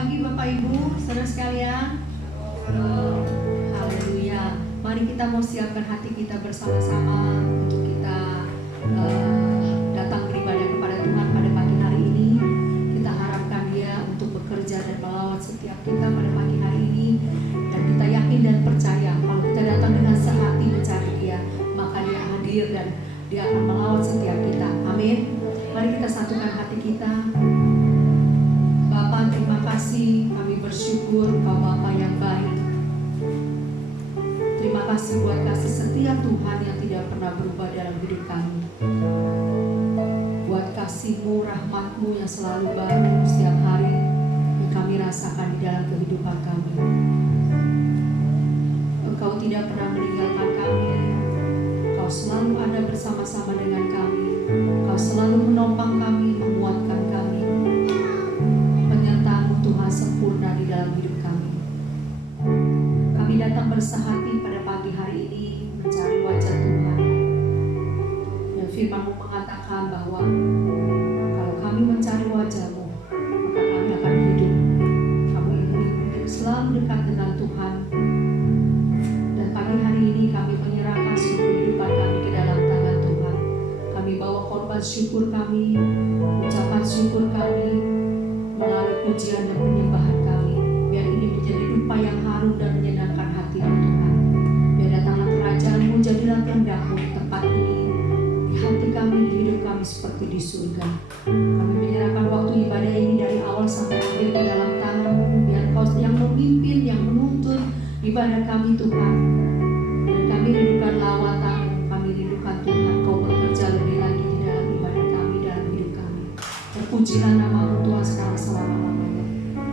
pagi Bapak Ibu, saudara sekalian. Haleluya. Mari kita mau siapkan hati kita bersama-sama untuk kita datang beribadah kepada Tuhan pada pagi hari ini. Kita harapkan Dia untuk bekerja dan melawat setiap kita pada pagi hari ini. Dan kita yakin dan percaya kalau kita datang dengan sehati mencari Dia, maka Dia hadir dan Dia akan melawat setiap kita. Amin. Mari kita satukan hati kita. Bapak, terima kasih, kami bersyukur Engkau Bapa yang baik. Terima kasih buat kasih setia Tuhan yang tidak pernah berubah dalam hidup kami. Buat kasih-Mu, rahmat-Mu yang selalu baru setiap hari yang kami rasakan di dalam kehidupan kami. Engkau tidak pernah meninggalkan kami. Engkau selalu ada bersama-sama dengan kami. Engkau selalu menopang kami, menguatkan kami. Tuhan sempurna di dalam hidup kami. Kami datang bersehati pada pagi hari ini mencari wajah Tuhan. Dan firman-Mu mengatakan bahwa kalau kami mencari wajah-Mu, maka kami akan hidup. Kami ingin selalu dekat dengan Tuhan. Dan pagi hari ini kami menyerahkan seluruh kehidupan kami ke dalam tangan Tuhan. Kami bawa korban syukur kami, ucapan syukur kami, melalui pujian dan penyembahan kami. Biar ini menjadi dupa yang harum dan menyenangkan hati Tuhan. Biar datanglah kerajaan-Mu, jadilah kehendak-Mu di tempat ini, di hati kami, di hidup kami seperti di surga. Kami menyerahkan waktu ibadah ini dari awal sampai akhir ke dalam tangan-Mu. Biar Kau yang memimpin, yang menuntun ibadah kami Tuhan. Dan kami rindukan lawatan-Mu, kami rindukan Tuhan Kau bekerja lebih lagi di dalam ibadah kami, dalam hidup kami. Terpujilah nama-Mu Tuhan sekarang selama-lamanya.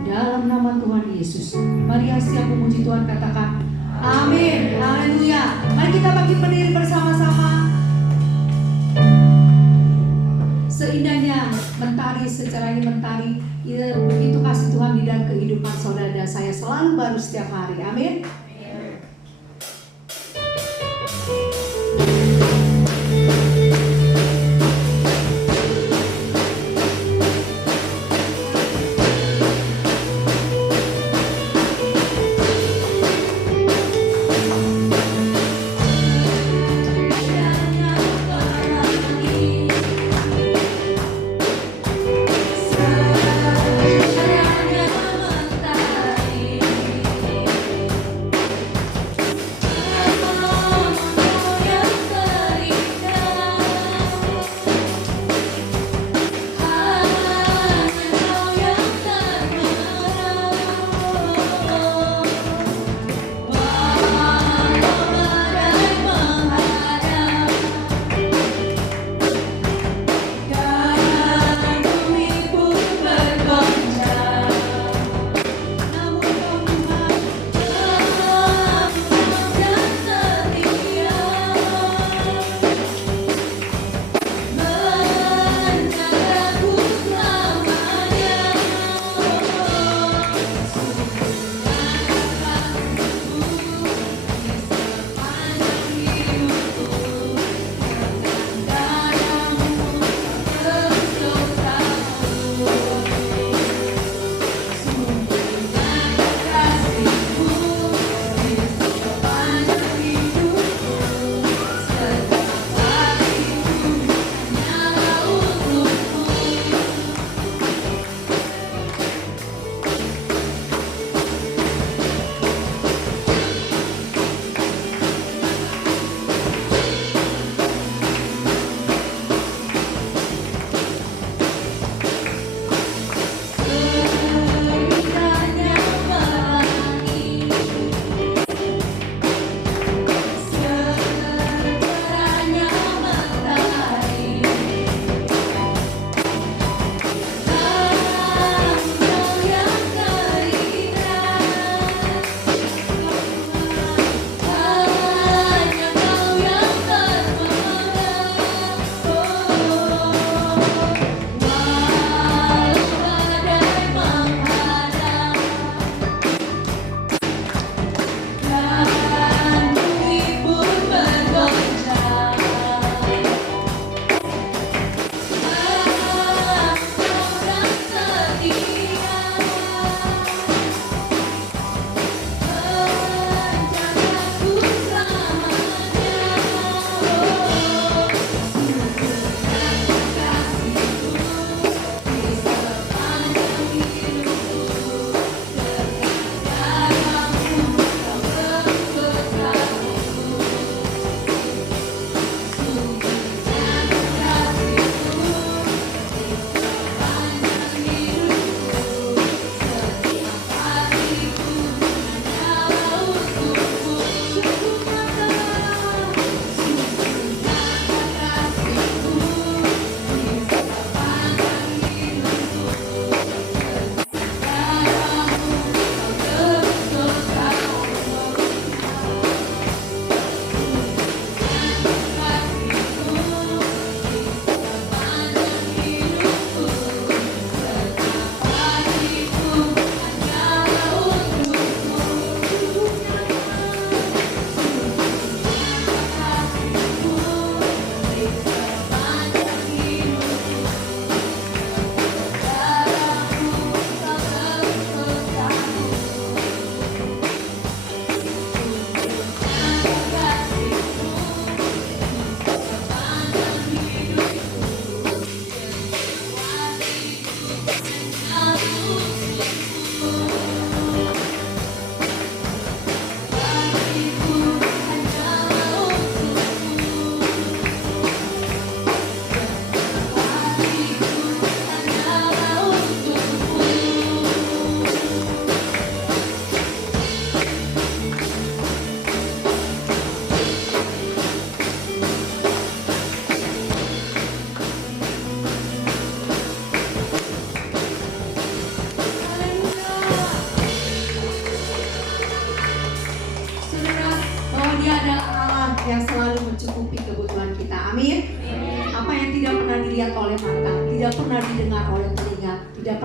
Dalam nama Tuhan Yesus. Mari yang siap memuji Tuhan katakan amin. Haleluya. Mari kita bangkit berdiri bersama-sama. Seindahnya mentari, secara ini mentari, begitu kasih Tuhan di dalam kehidupan saudara dan saya selalu baru setiap hari. Amin.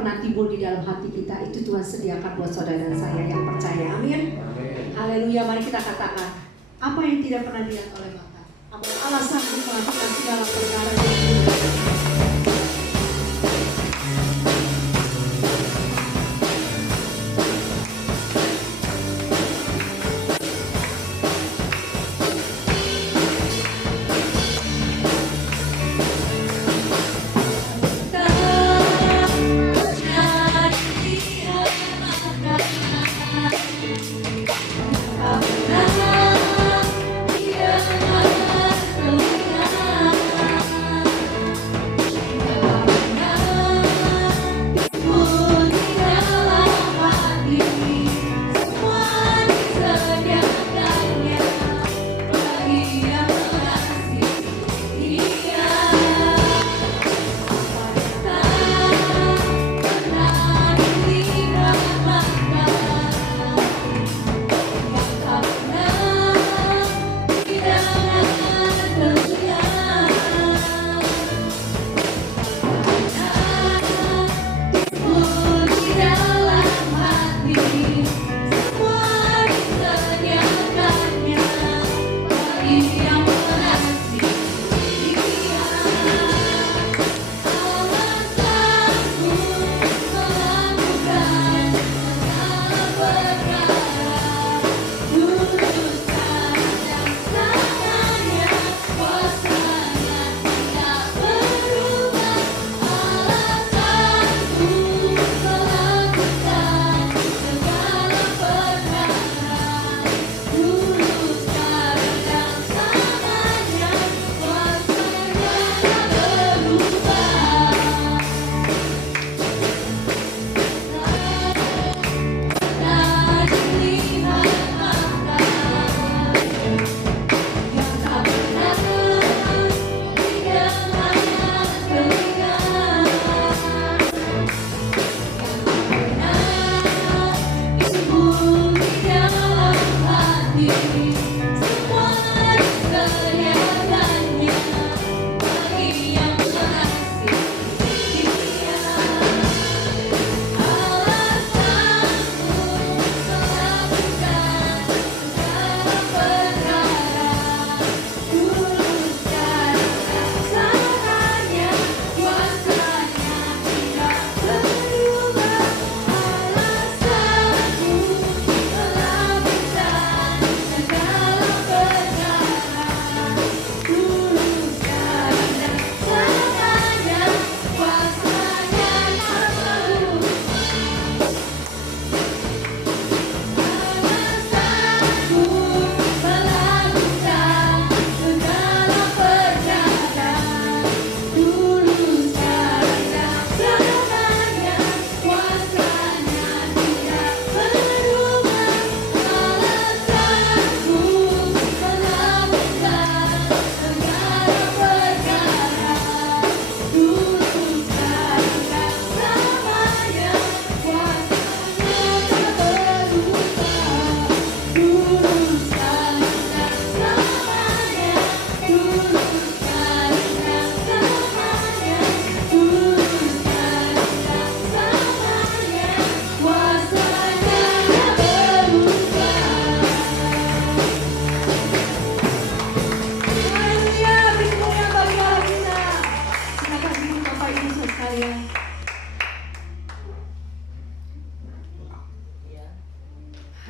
pernah timbul di dalam hati kita, itu Tuhan sediakan buat saudara dan saya yang percaya. Amin. Haleluya. Mari kita katakan, apa yang tidak pernah dilihat oleh mata, apa Allah sanggup melakukan segala perkara yang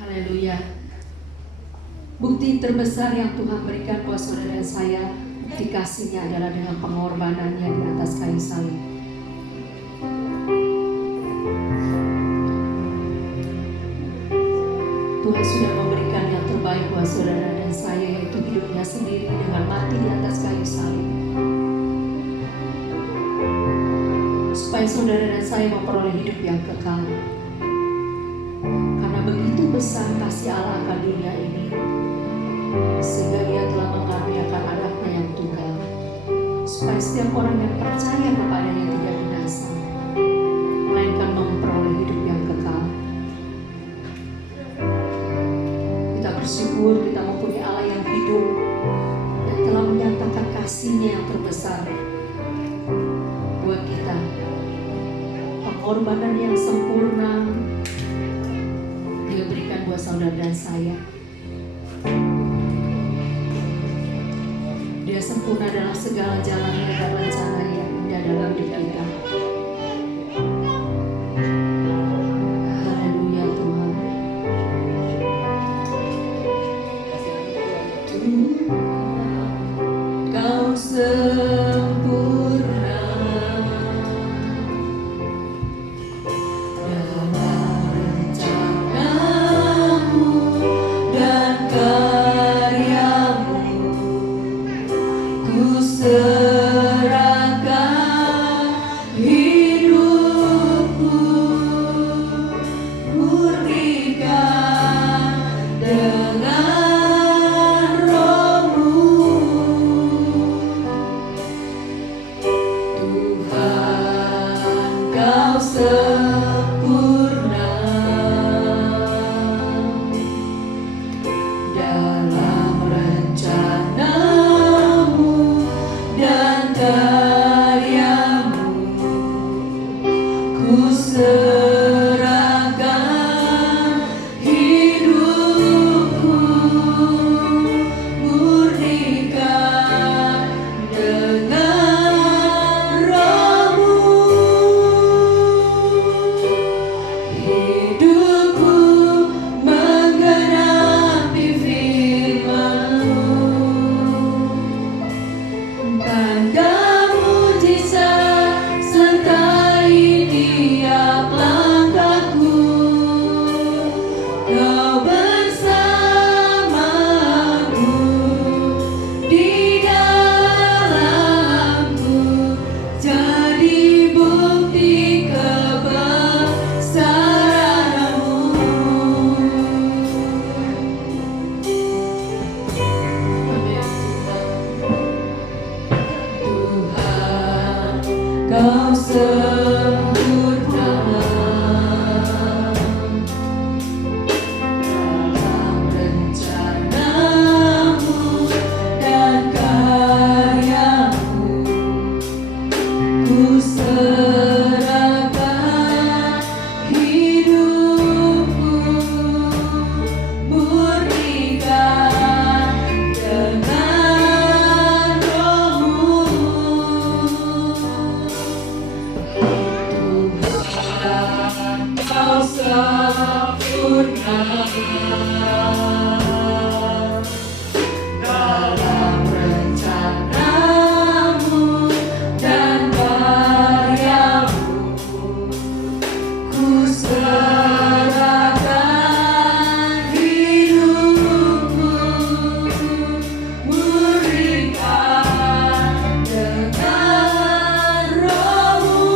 Haleluya. Bukti terbesar yang Tuhan berikan buat saudara dan saya, bukti kasihnya adalah dengan pengorbanannya di atas kayu salib. Tuhan sudah memberikan yang terbaik buat saudara dan saya, yaitu hidupnya sendiri dengan mati di atas kayu salib, supaya saudara dan saya memperoleh hidup yang kekal. Karena begitu besar kasih Allah akan dunia ini, sehingga Ia telah mengaruniakan anaknya yang tunggal, supaya setiap orang yang percaya kepadanya tidak binasa, melainkan memperoleh hidup yang kekal. Kita bersyukur kita mempunyai Allah yang hidup, yang telah menyatakan kasih-Nya yang terbesar buat kita. pengorbanan yang sempurna Dia berikan buat saudara dan saya. Dia sempurna dalam segala jalannya dan rencananya indah dalam hidup kita. Haleluya Tuhan. Kau sempurna dalam rencanamu dan karyamu. Ku serahkan hidupku, murnikan dengan Roh-Mu. Tuhan, Kau sempurna dalam rencanamu dan karyamu. Ku serahkan hidupku, murnikan dengan Roh-Mu. Hidupku menggenapi firman-Mu. Tanda mujizat sertai tiap langkahku. Kau bersamaku di dalamku, jadi bukti kebesaran-Mu. Tuhan, Kau sempurna dalam rencanamu dan karyamu. Ku serahkan hidupku, murnikan dengan Roh-Mu. Tuhan, Kau sempurna dalam rencanamu dan karyamu. Ku serahkan hidupku, murnikan dengan Roh-Mu.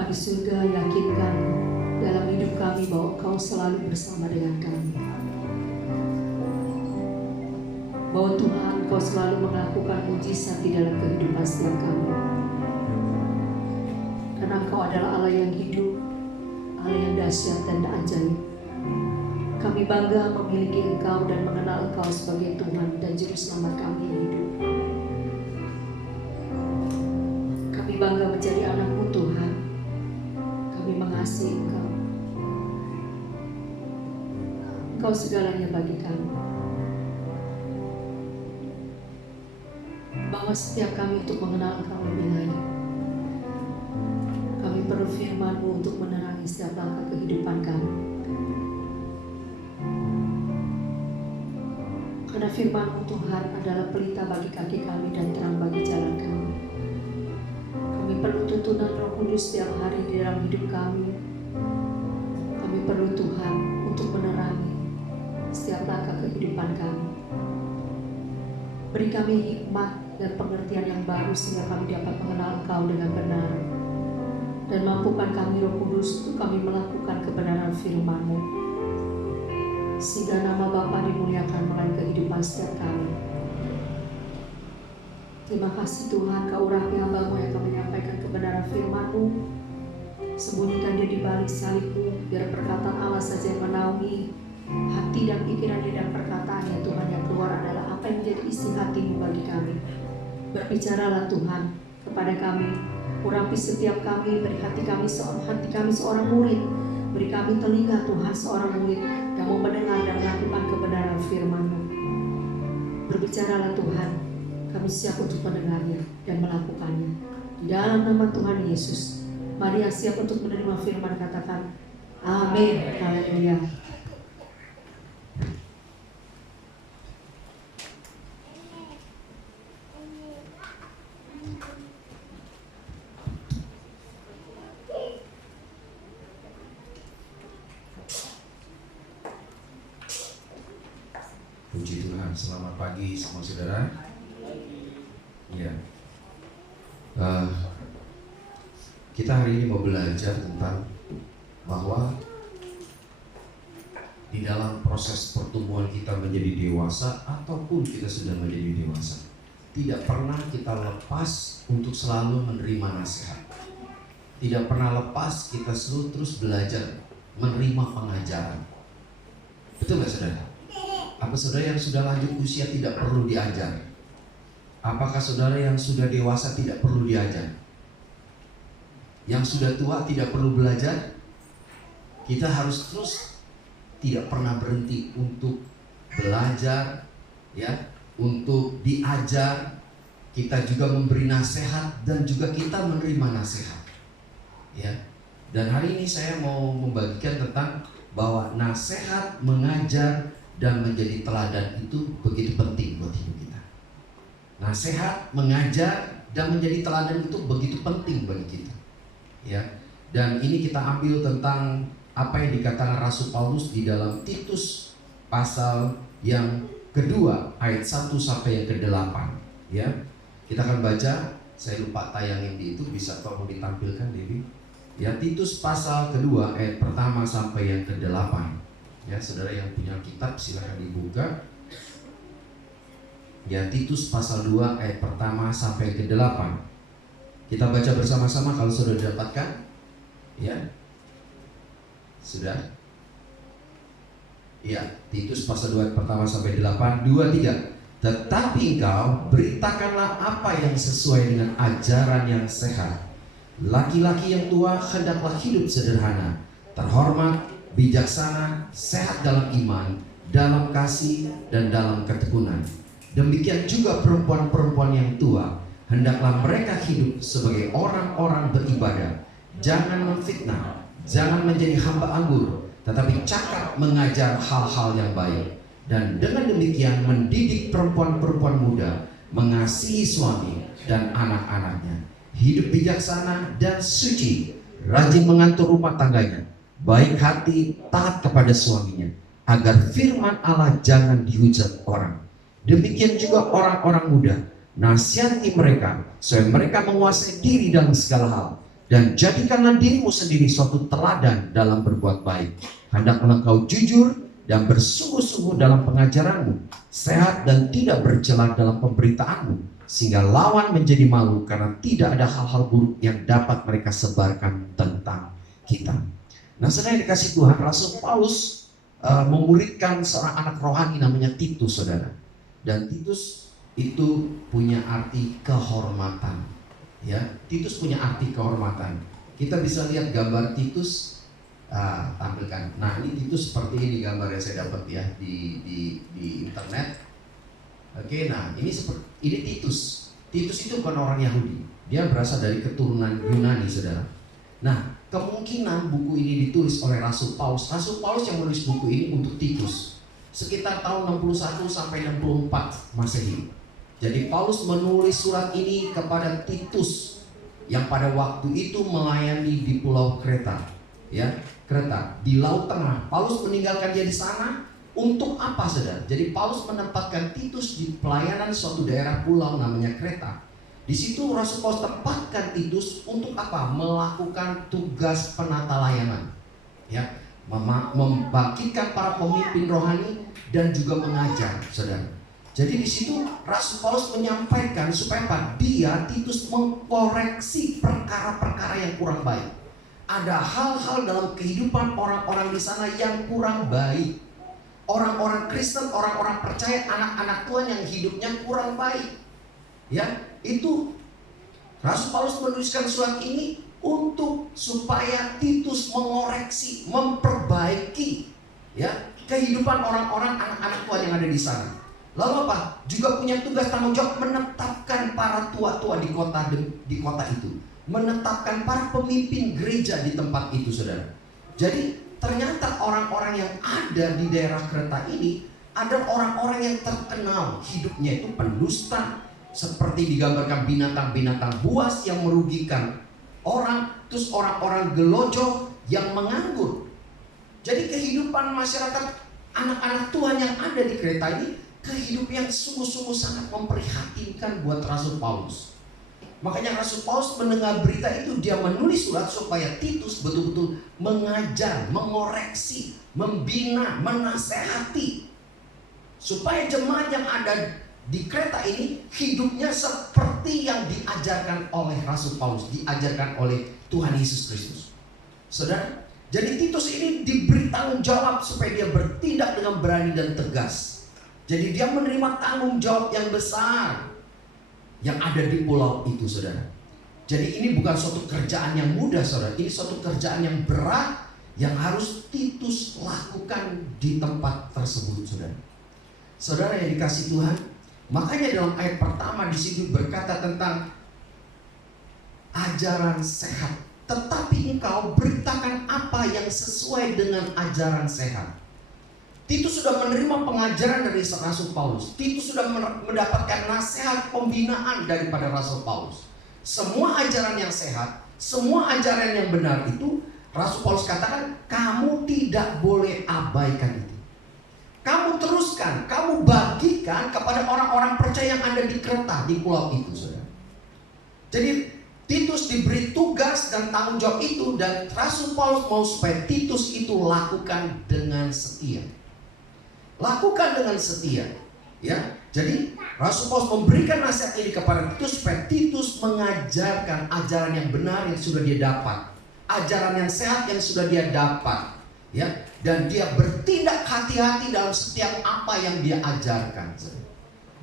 Bapa di surga, yakinkan dalam hidup kami bahwa Engkau selalu bersama dengan kami. Bahwa Tuhan, Engkau selalu melakukan mujizat di dalam kehidupan setiap kami. Karena Engkau adalah Allah yang hidup, Allah yang dahsyat dan ajaib. Kami bangga memiliki Engkau dan mengenal Engkau sebagai Tuhan dan Juru Selamat kami yang hidup. Kami bangga menjadi anak-Mu Tuhan. Kami mengasihi Engkau. Engkau segalanya bagi kami. Bahwa setiap kami untuk mengenal Engkau lebih lagi. Kami perlu firman-Mu untuk menerangi setiap langkah kehidupan kami. Karena firman-Mu Tuhan adalah pelita bagi kaki kami dan terang bagi jalan kami. Kami perlu tuntunan Roh Kudus setiap hari di dalam hidup kami. Kami perlu Tuhan untuk menerangi setiap langkah kehidupan kami. Beri kami hikmat dan pengertian yang baru sehingga kami dapat mengenal Engkau dengan benar. Dan mampukan kami Roh Kudus untuk kami melakukan kebenaran firman-Mu. Sehingga nama Bapa dimuliakan melalui kehidupan setiap kami. Terima kasih Tuhan, Kau urapi hamba-Mu yang akan menyampaikan kebenaran firman-Mu. Sembunyikan dia di balik salib-Mu, biar perkataan Allah saja yang menaungi hati dan pikirannya dan perkataannya. Tuhan, yang keluar adalah apa yang menjadi isi hati-Mu bagi kami. Berbicaralah Tuhan kepada kami, urapi setiap kami, beri hati kami seorang murid. Beri kami telinga Tuhan seorang murid yang mau mendengar dan melakukan kebenaran firman-Mu. Berbicaralah Tuhan, kami siap untuk mendengarnya dan melakukannya. Di dalam nama Tuhan Yesus, mari yang siap untuk menerima firman katakan, amin. Haleluya. Puji Tuhan, selamat pagi semua saudara. Ya, kita hari ini mau belajar tentang bahwa di dalam proses pertumbuhan kita menjadi dewasa ataupun kita sudah menjadi dewasa, tidak pernah kita lepas untuk selalu menerima nasihat. Tidak pernah lepas kita selalu terus belajar menerima pengajaran. Betul nggak saudara? Apa saudara yang sudah lanjut usia tidak perlu diajar? Apakah saudara yang sudah dewasa tidak perlu diajar? Yang sudah tua tidak perlu belajar? Kita harus terus tidak pernah berhenti untuk belajar, ya, untuk diajar. Kita juga memberi nasihat dan juga kita menerima nasihat, ya. Dan hari ini saya mau membagikan tentang bahwa nasihat, mengajar, dan menjadi teladan itu begitu penting buat hidup kita. Nasihat, mengajar, dan menjadi teladan itu begitu penting bagi kita, ya. Dan ini kita ambil tentang apa yang dikatakan Rasul Paulus di dalam Titus pasal yang kedua ayat 1 sampai yang ke-8, ya. Kita akan baca. Saya lupa tayangin di itu, bisa tolong ditampilkan Dewi. Ya, Titus pasal kedua ayat pertama sampai yang ke-8. Ya, saudara yang punya kitab silakan dibuka. Ya, Titus pasal 2 ayat pertama sampai ke-8. Kita baca bersama-sama kalau sudah didapatkan. Ya. Sudah? Ya, Titus pasal 2 ayat pertama sampai 8, 2, 3. Tetapi engkau beritakanlah apa yang sesuai dengan ajaran yang sehat. Laki-laki yang tua hendaklah hidup sederhana, terhormat, bijaksana, sehat dalam iman, dalam kasih, dan dalam ketekunan. Demikian juga perempuan-perempuan yang tua, hendaklah mereka hidup sebagai orang-orang beribadah. Jangan memfitnah, jangan menjadi hamba anggur, tetapi cakap mengajar hal-hal yang baik. Dan dengan demikian mendidik perempuan-perempuan muda mengasihi suami dan anak-anaknya, hidup bijaksana dan suci, rajin mengatur rumah tangganya, baik hati, taat kepada suaminya, agar firman Allah jangan dihujat orang. Demikian juga orang-orang muda, nasihati mereka supaya mereka menguasai diri dalam segala hal. Dan jadikanlah dirimu sendiri suatu teladan dalam berbuat baik. Hendaklah engkau jujur dan bersungguh-sungguh dalam pengajaranmu, sehat dan tidak bercela dalam pemberitaanmu, sehingga lawan menjadi malu karena tidak ada hal-hal buruk yang dapat mereka sebarkan tentang kita. Nah, saudara yang dikasih Tuhan, Rasul Paulus memuridkan seorang anak rohani namanya Titus, saudara. Dan Titus itu punya arti kehormatan. Ya, Titus punya arti kehormatan. Kita bisa lihat gambar Titus, tampilkan. Nah, ini Titus seperti ini gambar yang saya dapat ya di internet. Oke, nah ini Titus. Titus itu bukan orang Yahudi. Dia berasal dari keturunan Yunani, saudara. Nah, kemungkinan buku ini ditulis oleh Rasul Paulus. Rasul Paulus yang menulis buku ini untuk Titus sekitar tahun 61 sampai 64 Masehi. Jadi Paulus menulis surat ini kepada Titus yang pada waktu itu melayani di Pulau Kreta, ya, Kreta di Laut Tengah. Paulus meninggalkan dia di sana untuk apa, saudara? Jadi Paulus menempatkan Titus di pelayanan suatu daerah pulau namanya Kreta. Di situ Rasul Paulus tempatkan Titus untuk apa? Melakukan tugas penata layanan, ya, membangkitkan para pemimpin rohani dan juga mengajar, saudara. Jadi di situ Rasul Paulus menyampaikan supaya apa? Dia Titus mengkoreksi perkara-perkara yang kurang baik. Ada hal-hal dalam kehidupan orang-orang di sana yang kurang baik. Orang-orang Kristen, orang-orang percaya, anak-anak Tuhan yang hidupnya kurang baik. Ya, itu Rasul Paulus menuliskan surat ini untuk supaya Titus mengoreksi, memperbaiki ya kehidupan orang-orang anak-anak Tuhan yang ada di sana. Lalu apa? Juga punya tugas tanggung jawab menetapkan para tua-tua di kota itu, menetapkan para pemimpin gereja di tempat itu, saudara. Jadi ternyata orang-orang yang ada di daerah Kreta ini ada orang-orang yang terkenal hidupnya itu pendusta, seperti digambarkan binatang-binatang buas yang merugikan orang, terus orang-orang gelojoh yang menganggur. Jadi kehidupan masyarakat anak-anak Tuhan yang ada di Kreta ini kehidupan yang sungguh-sungguh sangat memprihatinkan buat Rasul Paulus. Makanya Rasul Paulus mendengar berita itu, dia menulis surat supaya Titus betul-betul mengajar, mengoreksi, membina, menasehati, supaya jemaat yang ada di Kreta ini hidupnya seperti yang diajarkan oleh Rasul Paulus, diajarkan oleh Tuhan Yesus Kristus. Saudara, jadi Titus ini diberi tanggung jawab supaya dia bertindak dengan berani dan tegas. Jadi dia menerima tanggung jawab yang besar yang ada di pulau itu, saudara. Jadi ini bukan suatu kerjaan yang mudah, saudara. Ini suatu kerjaan yang berat yang harus Titus lakukan di tempat tersebut, saudara. Saudara yang dikasih Tuhan, makanya dalam ayat pertama di situ berkata tentang ajaran sehat. Tetapi engkau beritakan apa yang sesuai dengan ajaran sehat. Titus sudah menerima pengajaran dari Rasul Paulus. Titus sudah mendapatkan nasihat pembinaan daripada Rasul Paulus. Semua ajaran yang sehat, semua ajaran yang benar itu Rasul Paulus katakan kamu tidak boleh abaikan itu. Kamu teruskan, kamu bagikan kepada orang-orang percaya yang ada di Kreta, di pulau itu, saudara. Jadi Titus diberi tugas dan tanggung jawab itu, dan Rasul Paulus mau supaya Titus itu lakukan dengan setia. Lakukan dengan setia, ya. Jadi Rasul Paulus memberikan nasihat ini kepada Titus supaya Titus mengajarkan ajaran yang benar yang sudah dia dapat, ajaran yang sehat yang sudah dia dapat, ya. Dan dia bertindak hati-hati dalam setiap apa yang dia ajarkan,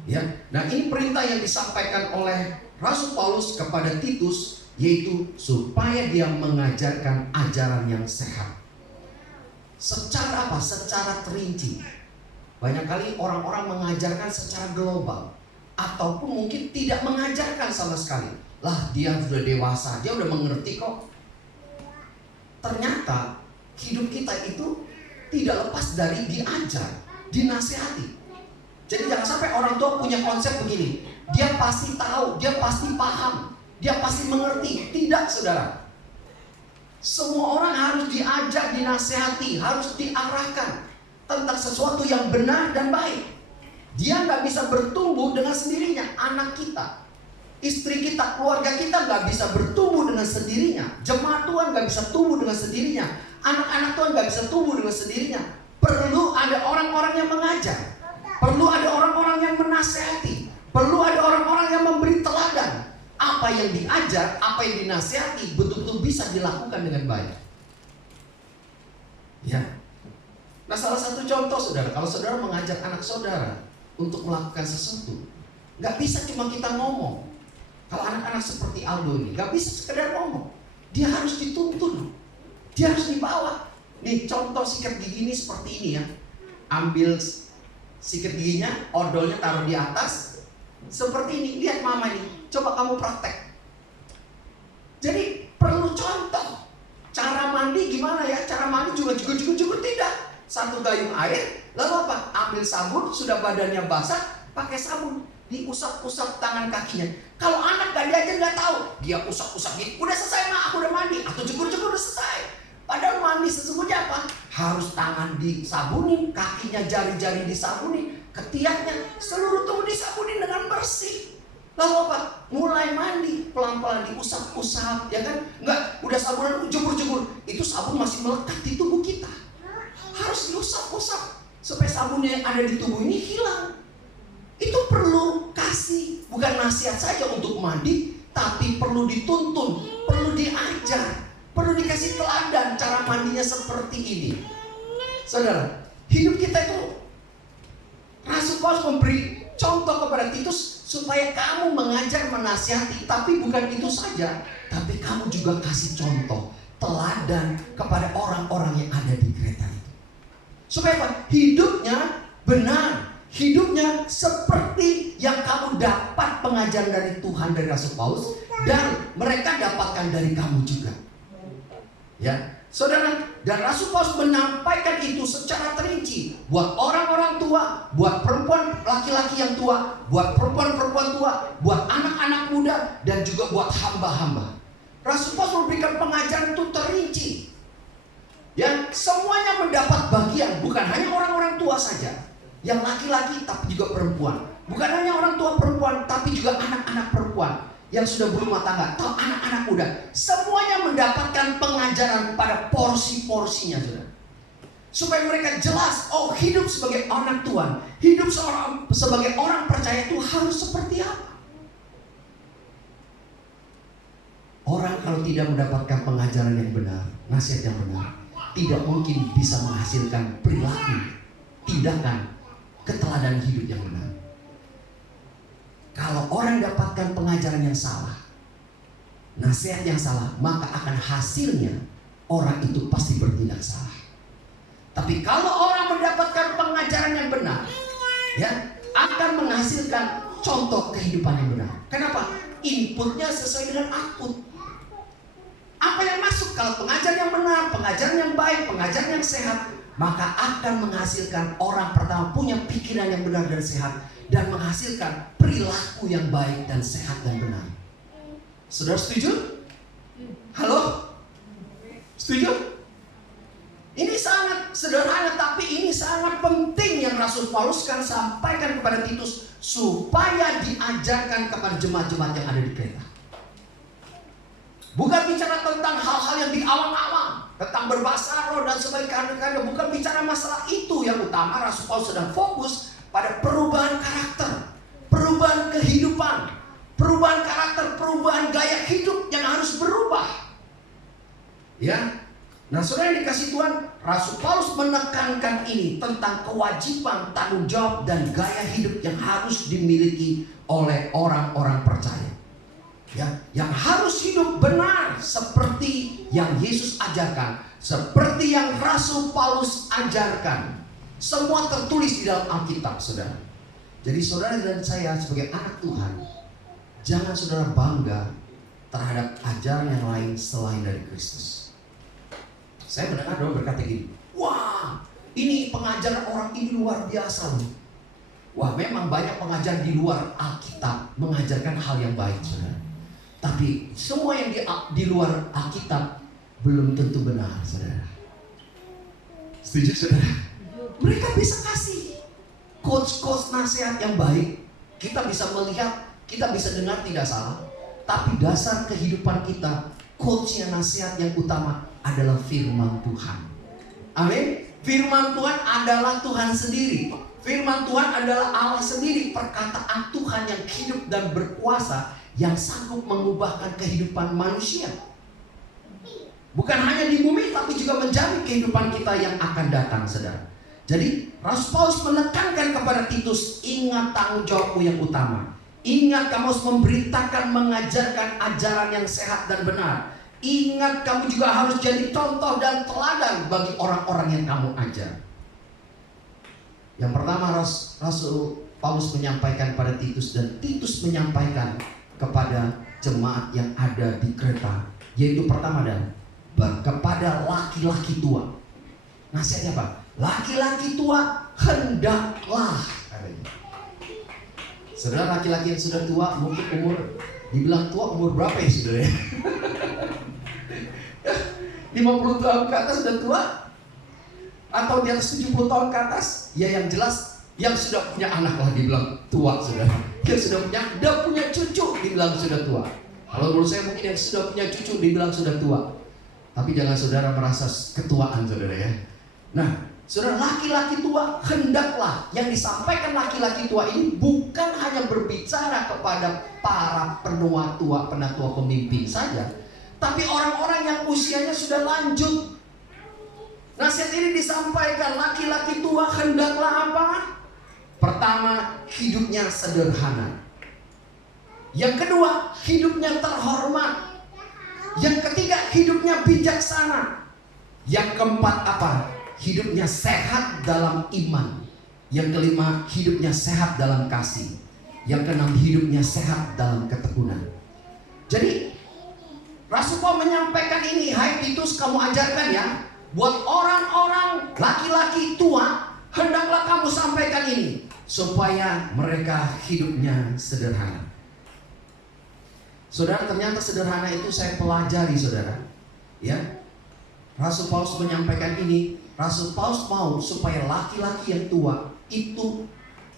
ya. Nah, ini perintah yang disampaikan oleh Rasul Paulus kepada Titus, yaitu supaya dia mengajarkan ajaran yang sehat. Secara apa? Secara terinci. Banyak kali orang-orang mengajarkan secara global, ataupun mungkin tidak mengajarkan sama sekali. Lah, dia sudah dewasa, dia udah mengerti kok. Ternyata hidup kita itu tidak lepas dari diajar, dinasihati. Jadi jangan sampai orang tua punya konsep begini, dia pasti tahu, dia pasti paham, dia pasti mengerti. Tidak, saudara. Semua orang harus diajak, dinasihati, harus diarahkan tentang sesuatu yang benar dan baik. Dia nggak bisa bertumbuh dengan sendirinya. Anak kita, istri kita, keluarga kita nggak bisa bertumbuh dengan dengan sendirinya. Jemaat Tuhan gak bisa tumbuh dengan sendirinya. Anak-anak Tuhan gak bisa tumbuh dengan sendirinya. Perlu ada orang-orang yang mengajar. Perlu ada orang-orang yang menasihati. Perlu ada orang-orang yang memberi teladan. Apa yang diajar, apa yang dinasihati betul-betul bisa dilakukan dengan baik. Ya. Nah, salah satu contoh saudara, kalau saudara mengajak anak saudara untuk melakukan sesuatu, gak bisa cuma kita ngomong. Kalau anak-anak seperti Aldo ini gak bisa sekedar ngomong. Dia harus dituntun. Dia harus dibawa. Nih contoh sikat gigi ini seperti ini ya. Ambil sikat giginya, odolnya taruh di atas. Seperti ini, lihat mama ini. Coba kamu praktek. Jadi perlu contoh. Cara mandi gimana ya? Cara mandi juga tidak. Satu gayung air, lalu apa? Ambil sabun, sudah badannya basah, pakai sabun. Diusap-usap tangan kakinya. Kalau anak gak diajar gak tahu. Dia usap-usap gitu. Udah selesai mak, aku udah mandi. Atau cukur-cukur udah selesai. Padahal mandi sesungguhnya apa? Harus tangan disabunin, kakinya jari-jari disabunin, ketiaknya, seluruh tubuh disabunin dengan bersih. Lalu apa? Mulai mandi, pelan-pelan diusap-usap, ya kan? Enggak, udah sabunan jemur-jemur. Itu sabun masih melekat di tubuh kita. Harus diusap-usap supaya sabunnya yang ada di tubuh ini hilang. Itu perlu kasih, bukan nasihat saja untuk mandi, tapi perlu dituntun, perlu diajar, perlu dikasih teladan cara mandinya seperti ini. Saudara, hidup kita itu Rasul Paulus memberi contoh kepada Titus supaya kamu mengajar, menasihati, tapi bukan itu saja, tapi kamu juga kasih contoh, teladan kepada orang-orang yang ada di Kreta itu. Supaya apa? Hidupnya benar. Hidupnya seperti yang kamu dapat pengajaran dari Tuhan, dari Rasul Paulus, dan mereka dapatkan dari kamu juga. Ya, saudara, dan Rasul Paulus menyampaikan itu secara terinci buat orang-orang tua, buat perempuan laki-laki yang tua, buat perempuan-perempuan tua, buat anak-anak muda, dan juga buat hamba-hamba. Rasul Paulus memberikan pengajaran itu terinci. Ya, semuanya mendapat bagian, bukan hanya orang-orang tua saja. Yang laki-laki tapi juga perempuan. Bukan hanya orang tua perempuan, tapi juga anak-anak perempuan yang sudah berumah tangga atau anak-anak muda. Semuanya mendapatkan pengajaran pada porsi-porsinya, saudara. Supaya mereka jelas, oh hidup sebagai anak Tuhan, hidup sebagai orang percaya itu harus seperti apa. Orang kalau tidak mendapatkan pengajaran yang benar, nasihat yang benar, tidak mungkin bisa menghasilkan perilaku, tindakan, keteladanan hidup yang benar. Kalau orang dapatkan pengajaran yang salah, nasihat yang salah, maka akan hasilnya orang itu pasti bertindak salah. Tapi kalau orang mendapatkan pengajaran yang benar, ya, akan menghasilkan contoh kehidupan yang benar. Kenapa? Inputnya sesuai dengan output. Apa yang masuk? Kalau pengajaran yang benar, pengajaran yang baik, pengajaran yang sehat, maka akan menghasilkan orang pertama punya pikiran yang benar dan sehat, dan menghasilkan perilaku yang baik dan sehat dan benar. Saudara setuju? Halo? Setuju? Ini sangat sederhana, tapi ini sangat penting yang Rasul Paulus kan sampaikan kepada Titus supaya diajarkan kepada jemaat-jemaat yang ada di Kreta. Bukan bicara tentang hal-hal yang di awang-awang, tentang berbahasa roh dan sebagainya. Bukan bicara masalah itu yang utama. Rasul Paulus sedang fokus pada perubahan karakter, perubahan kehidupan, perubahan karakter, perubahan gaya hidup yang harus berubah. Ya, nah saudara yang dikasih Tuhan, Rasul Paulus menekankan ini tentang kewajiban, tanggung jawab, dan gaya hidup yang harus dimiliki oleh orang-orang percaya. Ya, yang harus hidup benar seperti yang Yesus ajarkan, seperti yang Rasul Paulus ajarkan. Semua tertulis di dalam Alkitab, saudara. Jadi saudara dan saya sebagai anak Tuhan, jangan saudara bangga terhadap ajaran yang lain selain dari Kristus. Saya mendengar doa berkata gini, wah, ini pengajaran orang ini luar biasa loh. Wah, memang banyak pengajaran di luar Alkitab mengajarkan hal yang baik, saudara. Tapi semua yang di luar Alkitab belum tentu benar, saudara. Setuju, saudara? Mereka bisa kasih quotes nasihat yang baik. Kita bisa melihat, kita bisa dengar tidak salah. Tapi dasar kehidupan kita quotes-nya, nasihat yang utama adalah firman Tuhan. Amin. Firman Tuhan adalah Tuhan sendiri. Firman Tuhan adalah Allah sendiri. Perkataan Tuhan yang hidup dan berkuasa, yang sanggup mengubahkan kehidupan manusia. Bukan hanya di bumi, tapi juga menjadi kehidupan kita yang akan datang, saudara. Jadi Rasul Paulus menekankan kepada Titus, ingat tanggung jawabmu yang utama. Ingat kamu harus memberitakan, mengajarkan ajaran yang sehat dan benar. Ingat kamu juga harus jadi contoh dan teladan bagi orang-orang yang kamu ajar. Yang pertama Rasul Paulus menyampaikan pada Titus, dan Titus menyampaikan kepada jemaat yang ada di Kreta, yaitu pertama dan kepada laki-laki tua. Nasihatnya apa? Laki-laki tua hendaklah, saudara, laki-laki yang sudah tua, mungkin dibilang tua umur berapa ya saudara? 50 tahun ke atas sudah tua? Atau di atas 70 tahun ke atas? Ya yang jelas yang sudah punya anak lah dibilang tua, saudara. Yang sudah punya cucu dibilang sudah tua. Kalau menurut saya mungkin yang sudah punya cucu dibilang sudah tua. Tapi jangan saudara merasa ketuaan, saudara ya. Nah, saudara, laki-laki tua hendaklah. Yang disampaikan laki-laki tua ini bukan hanya berbicara kepada para penatua pemimpin saja, tapi orang-orang yang usianya sudah lanjut. Nasihat ini disampaikan, laki-laki tua hendaklah apa? Pertama, hidupnya sederhana. Yang kedua, hidupnya terhormat. Yang ketiga, hidupnya bijaksana. Yang keempat apa? Hidupnya sehat dalam iman. Yang kelima, hidupnya sehat dalam kasih. Yang keenam, hidupnya sehat dalam ketekunan. Jadi Rasul Paulus menyampaikan ini, hai Titus, kamu ajarkan ya, buat orang-orang laki-laki tua, hendaklah kamu sampaikan ini, supaya mereka hidupnya sederhana. Saudara, ternyata sederhana itu saya pelajari, saudara. Ya, Rasul Paulus menyampaikan ini. Rasul Paulus mau supaya laki-laki yang tua itu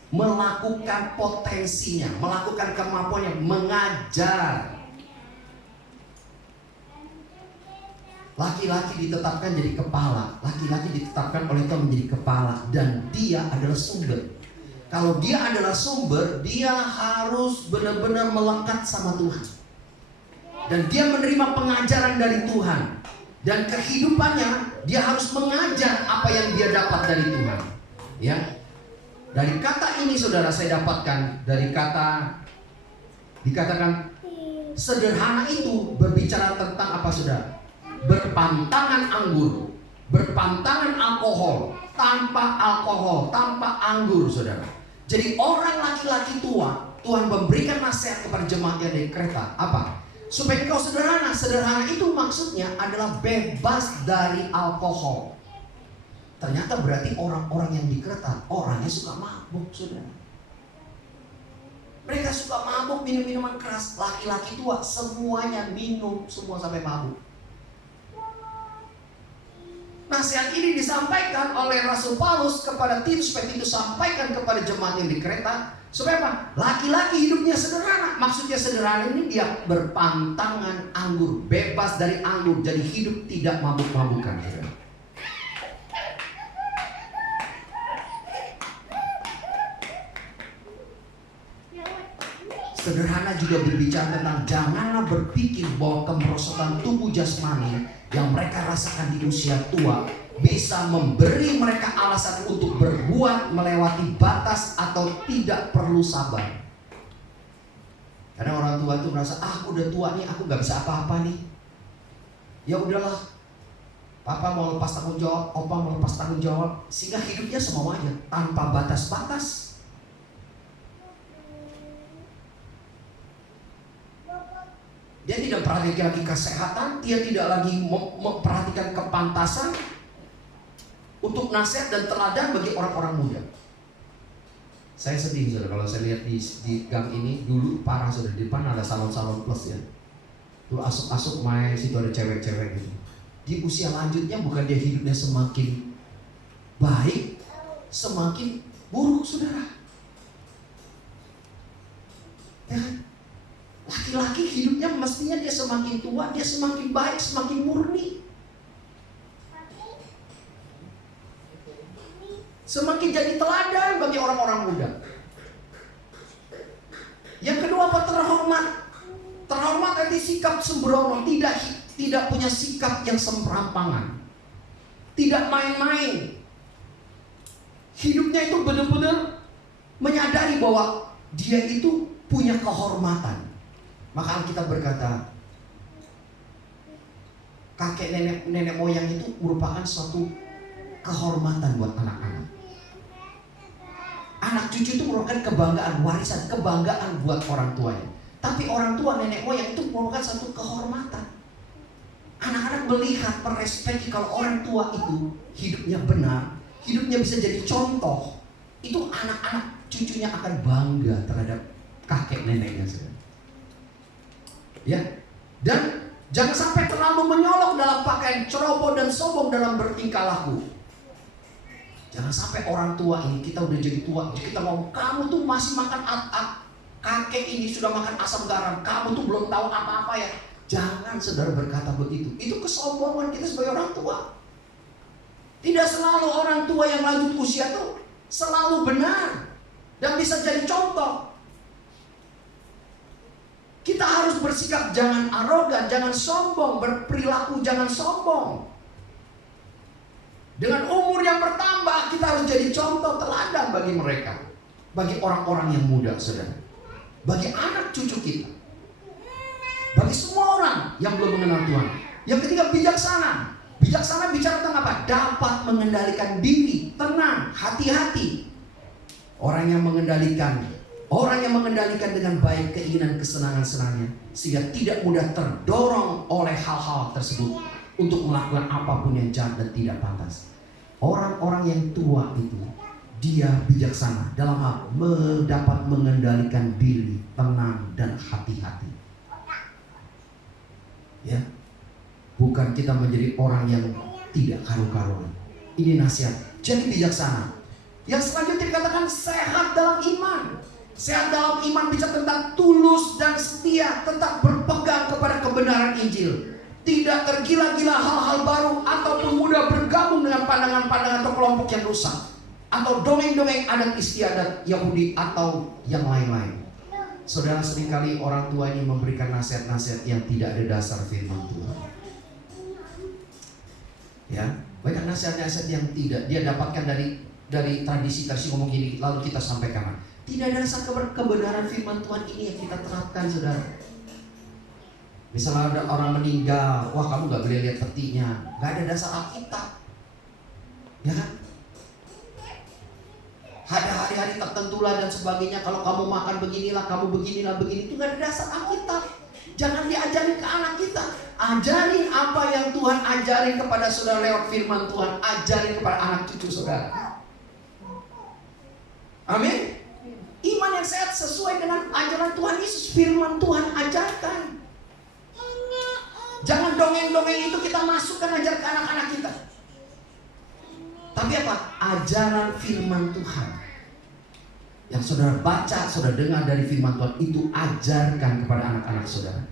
melakukan potensinya, melakukan kemampuannya, mengajar. Laki-laki ditetapkan jadi kepala. Laki-laki ditetapkan oleh Tuhan menjadi kepala, dan dia adalah sumber. Kalau dia adalah sumber, dia harus benar-benar melekat sama Tuhan. Dan dia menerima pengajaran dari Tuhan. Dan kehidupannya, dia harus mengajar apa yang dia dapat dari Tuhan. Ya. Dari kata ini, saudara, saya dapatkan dari kata dikatakan sederhana itu berbicara tentang apa, saudara? Berpantangan anggur, berpantangan alkohol, tanpa anggur, saudara. Jadi orang laki-laki tua, Tuhan memberikan nasihat kepada jemaat yang dari Kreta, apa? Supaya engkau sederhana. Sederhana itu maksudnya adalah bebas dari alkohol. Ternyata berarti orang-orang yang di Kreta, orangnya suka mabuk, saudara. Mereka suka mabuk, minum minuman keras. Laki-laki tua semuanya minum, semua sampai mabuk. Nasihat ini disampaikan oleh Rasul Paulus kepada Titus, supaya Titus sampaikan kepada jemaat yang di Kreta, supaya apa? Laki-laki hidupnya sederhana. Maksudnya sederhana ini dia berpantangan anggur, bebas dari anggur, jadi hidup tidak mabuk-mabukan. Sederhana juga berbicara tentang janganlah berpikir bahwa kemerosotan tubuh jasmani yang mereka rasakan di usia tua bisa memberi mereka alasan untuk berbuat melewati batas atau tidak perlu sabar. Karena orang tua itu merasa, aku udah tua nih, aku gak bisa apa-apa nih. Ya udahlah, papa mau lepas tanggung jawab, opa mau lepas tanggung jawab, sehingga hidupnya semuanya tanpa batas-batas. Dia tidak perhatikan lagi kesehatan, dia tidak lagi memperhatikan kepantasan untuk nasihat dan teladan bagi orang-orang muda. Saya sedih, saudara, kalau saya lihat di gang ini dulu parah, saudara. Di depan ada salon-salon plus ya. Tuh asuk-asuk main, situ ada cewek-cewek gitu. Di usia lanjutnya bukan dia hidupnya semakin baik, semakin buruk, saudara. Ya kan? Laki-laki laki-laki hidupnya mestinya dia semakin tua, dia semakin baik, semakin murni. Semakin jadi teladan bagi orang-orang muda. Yang kedua apa? Terhormat. Terhormat arti sikap sembrono, tidak punya sikap yang semperampangan. Tidak main-main. Hidupnya itu benar-benar menyadari bahwa dia itu punya kehormatan. Maka kita berkata, kakek nenek moyang itu merupakan suatu kehormatan buat anak-anak. Anak cucu itu merupakan kebanggaan, warisan, kebanggaan buat orang tuanya. Tapi orang tua, nenek moyang itu merupakan satu kehormatan. Anak-anak melihat, merespeki kalau orang tua itu hidupnya benar, hidupnya bisa jadi contoh. Itu anak-anak cucunya akan bangga terhadap kakek neneknya. Ya, dan jangan sampai terlalu menyolok dalam pakaian, ceroboh dan sombong dalam bertingkah laku. Jangan sampai orang tua ini, kita udah jadi tua, kita ngomong, kamu tuh masih makan kakek ini sudah makan asam garam, kamu tuh belum tahu apa-apa ya. Jangan saudara berkata begitu. Itu kesombongan kita sebagai orang tua. Tidak selalu orang tua yang lanjut usia tuh selalu benar dan bisa jadi contoh. Kita harus bersikap jangan arogan, jangan sombong, berperilaku jangan sombong. Dengan umur yang bertambah, kita harus jadi contoh teladan bagi mereka, bagi orang-orang yang muda, saudara, bagi anak cucu kita, bagi semua orang yang belum mengenal Tuhan. Yang ketiga, bijaksana. Bijaksana bicara tentang apa? Dapat mengendalikan diri, tenang, hati-hati. Orang yang mengendalikan dengan baik keinginan kesenangan-senangnya, sehingga tidak mudah terdorong oleh hal-hal tersebut untuk melakukan apapun yang jahat dan tidak pantas. Orang-orang yang tua itu, dia bijaksana dalam hal dapat mengendalikan diri, tenang dan hati-hati. Ya, bukan kita menjadi orang yang tidak karu-karuan. Ini nasihat. Jadi bijaksana. Yang selanjutnya dikatakan sehat dalam iman. Sehat dalam iman bicara tentang tulus dan setia, tetap berpegang kepada kebenaran Injil. Tidak tergila-gila hal-hal baru ataupun mudah bergabung dengan pandangan-pandangan atau kelompok yang rusak, atau dongeng-dongeng adat istiadat Yahudi atau yang lain-lain. Saudara, seringkali orang tua ini memberikan nasihat-nasihat yang tidak ada dasar firman Tuhan. Ya, banyak nasihat-nasihat yang tidak dia dapatkan dari tradisi ngomong gini, lalu kita sampaikan. Tidak ada dasar kebenaran firman Tuhan ini yang kita terapkan, saudara. Misalnya ada orang meninggal, wah kamu gak boleh lihat petinya, gak ada dasar Alkitab, ya kan? Ada hari-hari tertentu lah dan sebagainya. Kalau kamu makan beginilah, kamu beginilah, begini, itu gak ada dasar Alkitab. Jangan diajarin ke anak kita. Ajarin apa yang Tuhan ajarin kepada saudara lewat firman Tuhan. Ajarin kepada anak cucu saudara. Amin. Iman yang sehat sesuai dengan ajaran Tuhan Yesus. Firman Tuhan ajarkan. Jangan dongeng-dongeng itu kita masukkan ajar ke anak-anak kita. Tapi apa? Ajaran firman Tuhan yang saudara baca, saudara dengar dari firman Tuhan itu ajarkan kepada anak-anak saudara.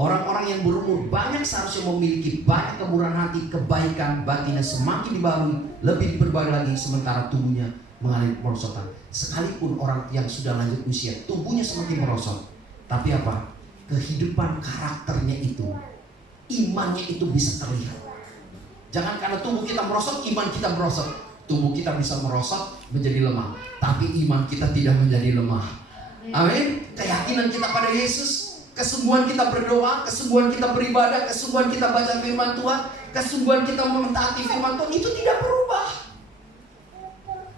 Orang-orang yang berumur banyak seharusnya memiliki banyak kemurahan hati, kebaikan batinnya semakin dibarui, lebih diperbarui lagi, sementara tubuhnya mengalami kemerosotan. Sekalipun orang yang sudah lanjut usia, tubuhnya semakin merosot, tapi apa? Kehidupan karakternya itu, imannya itu bisa terlihat. Jangan karena tubuh kita merosot, iman kita merosot. Tubuh kita bisa merosot menjadi lemah, tapi iman kita tidak menjadi lemah. Amin. Keyakinan kita pada Yesus, kesungguhan kita berdoa, kesungguhan kita beribadah, kesungguhan kita baca firman Tuhan, kesungguhan kita mentaati firman Tuhan itu tidak berubah.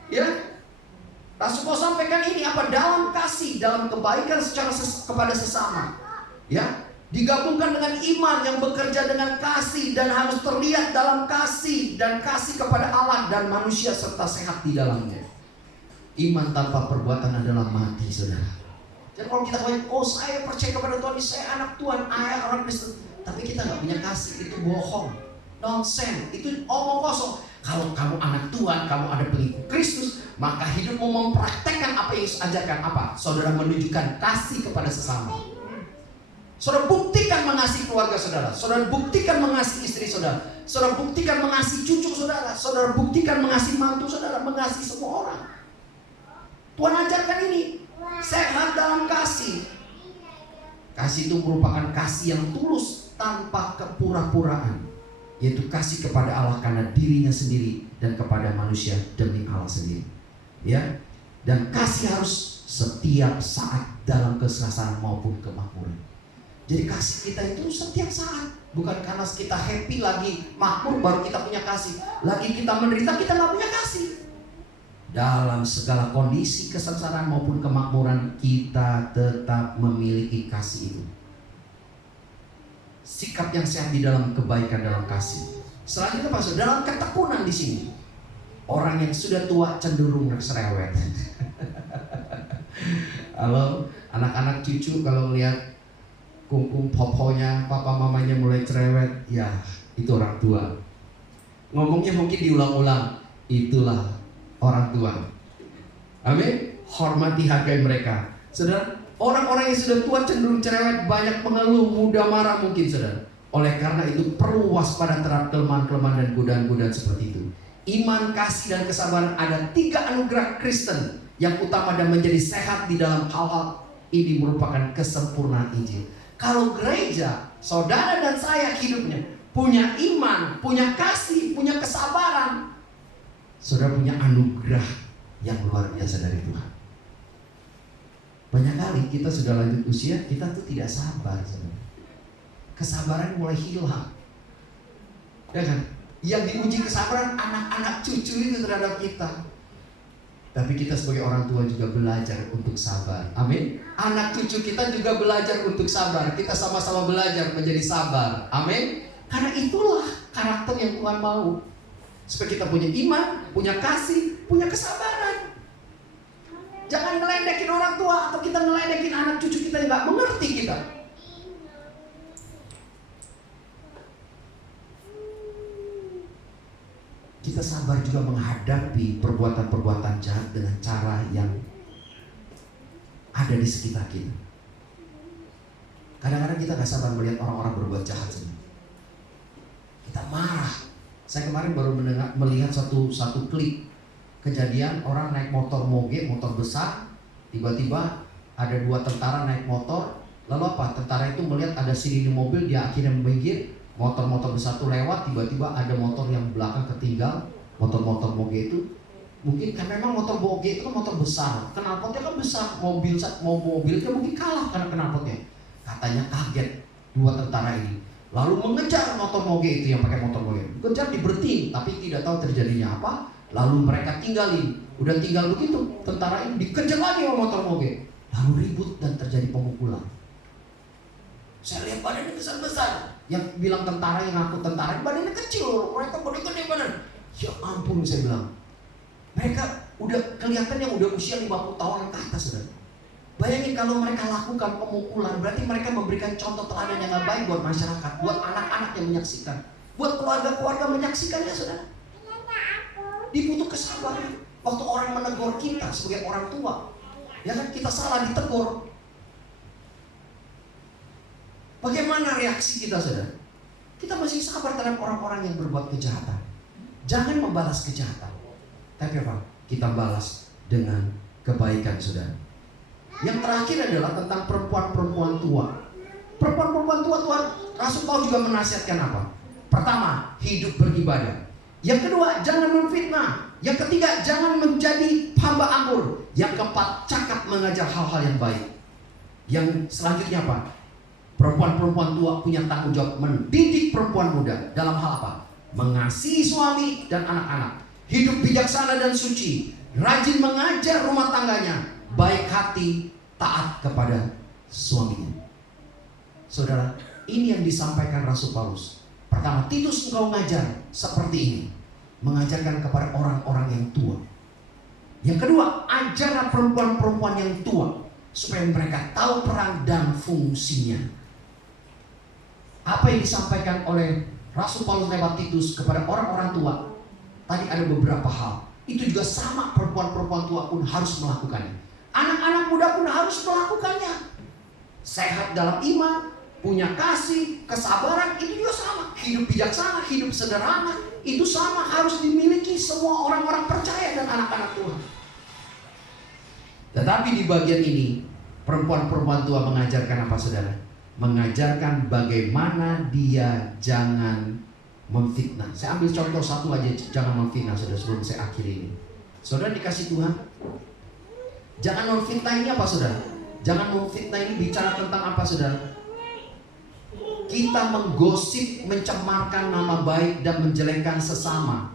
Ya, Rasul Paulus sampaikan ini apa? Dalam kasih, dalam kebaikan secara kepada sesama. Ya, digabungkan dengan iman yang bekerja dengan kasih dan harus terlihat dalam kasih dan kasih kepada Allah dan manusia serta sehat di dalamnya. Iman tanpa perbuatan adalah mati, saudara. Jadi kalau kita ngomong, oh saya percaya kepada Tuhan, saya anak Tuhan, saya orang Kristen, tapi kita nggak punya kasih, itu bohong, nonsen, itu omong kosong. Kalau kamu anak Tuhan, kamu ada pengikut Kristus, maka hidupmu mempraktekkan apa yang Yesus ajarkan. Apa? Saudara menunjukkan kasih kepada sesama. Saudara buktikan mengasihi keluarga saudara. Saudara buktikan mengasihi istri saudara. Saudara buktikan mengasihi cucu saudara. Saudara buktikan mengasihi mantu saudara. Mengasihi semua orang. Tuhan ajarkan ini. Sehat dalam kasih. Kasih itu merupakan kasih yang tulus tanpa kepura-puraan. Yaitu kasih kepada Allah karena dirinya sendiri dan kepada manusia demi Allah sendiri. Ya. Dan kasih harus setiap saat dalam kesusahan maupun kemakmuran. Jadi kasih kita itu setiap saat. Bukan karena kita happy lagi makmur baru kita punya kasih. Lagi kita menderita kita gak punya kasih. Dalam segala kondisi kesengsaraan maupun kemakmuran kita tetap memiliki kasih itu. Sikap yang sehat di dalam kebaikan dalam kasih. Selanjutnya Pak, dalam ketekunan di sini. Orang yang sudah tua cenderung cerewet. Halo, anak-anak cucu kalau melihat kungkung poponya, papa mamanya mulai cerewet, ya itu orang tua. Ngomongnya mungkin diulang-ulang, itulah orang tua. Amin. Hormati, hargai mereka. Saudara, orang-orang yang sudah tua cenderung cerewet, banyak mengeluh, mudah marah mungkin saudara. Oleh karena itu perlu waspada terhadap kelemahan-kelemahan dan godaan-godaan seperti itu. Iman, kasih, dan kesabaran ada 3 anugerah Kristen yang utama dan menjadi sehat di dalam hal-hal ini merupakan kesempurnaan Injil. Kalau gereja, saudara dan saya hidupnya punya iman, punya kasih, punya kesabaran, saudara punya anugerah yang luar biasa dari Tuhan. Banyak kali kita sudah lanjut usia, kita tuh tidak sabar, saudara. Kesabaran mulai hilang, ya kan? Yang diuji kesabaran anak-anak cucu itu terhadap kita. Tapi kita sebagai orang tua juga belajar untuk sabar. Amin. Anak cucu kita juga belajar untuk sabar. Kita sama-sama belajar menjadi sabar. Amin. Karena itulah karakter yang Tuhan mau. Supaya kita punya iman, punya kasih, punya kesabaran. Jangan ngeledekin orang tua atau kita ngeledekin anak cucu kita yang gak mengerti kita. Kita sabar juga menghadapi perbuatan-perbuatan jahat dengan cara yang ada di sekitar kita. Kadang-kadang kita gak sabar melihat orang-orang berbuat jahat sendiri. Kita marah. Saya kemarin baru melihat satu klip kejadian orang naik motor moge, motor besar. Tiba-tiba ada 2 tentara naik motor. Lalu apa? Tentara itu melihat ada sirine mobil, dia akhirnya minggir. Motor-motor besar itu lewat, tiba-tiba ada motor yang belakang ketinggal. Motor-motor moge itu mungkin kan memang motor moge itu kan motor besar, knalpotnya kan besar, mobilnya mungkin kalah karena knalpotnya. Katanya kaget 2 tentara ini, lalu mengejar motor moge itu yang pakai motor moge. Kejar, diberhentiin, tapi tidak tahu terjadinya apa. Lalu mereka tinggalin, udah tinggal begitu, tentara ini dikejar lagi sama motor moge. Lalu ribut dan terjadi pemukulan. Saya lihat badannya besar-besar. Yang bilang tentara, yang ngaku tentara, badannya kecil, mereka badan gede badan. Ya ampun, saya bilang. Mereka udah kelihatan yang udah usia 50 tahun ke atas, saudara. Bayangin kalau mereka lakukan pemukulan, berarti mereka memberikan contoh teladan yang gak baik buat masyarakat, buat anak-anak yang menyaksikan, buat keluarga-keluarga menyaksikannya, saudara. Dibutuh kesabaran. Waktu orang menegur kita sebagai orang tua, ya kan, kita salah ditegur. Bagaimana reaksi kita, saudara? Kita masih sabar terhadap orang-orang yang berbuat kejahatan. Jangan membalas kejahatan, tapi apa? Kita balas dengan kebaikan, saudara. Yang terakhir adalah tentang perempuan-perempuan tua. Perempuan-perempuan tua, Tuhan Rasul Paulus juga menasihatkan apa? Pertama, hidup beribadah. Yang kedua, jangan memfitnah. Yang ketiga, jangan menjadi hamba anggur. Yang keempat, cakap mengajar hal-hal yang baik. Yang selanjutnya apa? Perempuan-perempuan tua punya tanggung jawab mendidik perempuan muda dalam hal apa? Mengasihi suami dan anak-anak, hidup bijaksana dan suci, rajin mengajar rumah tangganya, baik hati, taat kepada suaminya. Saudara, ini yang disampaikan Rasul Paulus. Pertama, Titus, engkau ngajar seperti ini, mengajarkan kepada orang-orang yang tua. Yang kedua, ajarlah perempuan-perempuan yang tua supaya mereka tahu peran dan fungsinya. Apa yang disampaikan oleh Rasul Paulus lewat Titus kepada orang-orang tua? Tadi ada beberapa hal. Itu juga sama, perempuan-perempuan tua pun harus melakukannya. Anak-anak muda pun harus melakukannya. Sehat dalam iman, punya kasih, kesabaran, itu juga sama. Hidup bijaksana, hidup sederhana, itu sama harus dimiliki semua orang-orang percaya dan anak-anak Tuhan. Tetapi di bagian ini, perempuan-perempuan tua mengajarkan apa saudara? Mengajarkan bagaimana dia jangan memfitnah. Saya ambil contoh satu aja, jangan memfitnah saudara, sebelum saya akhiri ini. Saudara dikasih Tuhan, jangan memfitnah ini apa saudara? Jangan memfitnah ini bicara tentang apa saudara? Kita menggosip, mencemarkan nama baik dan menjelekkan sesama.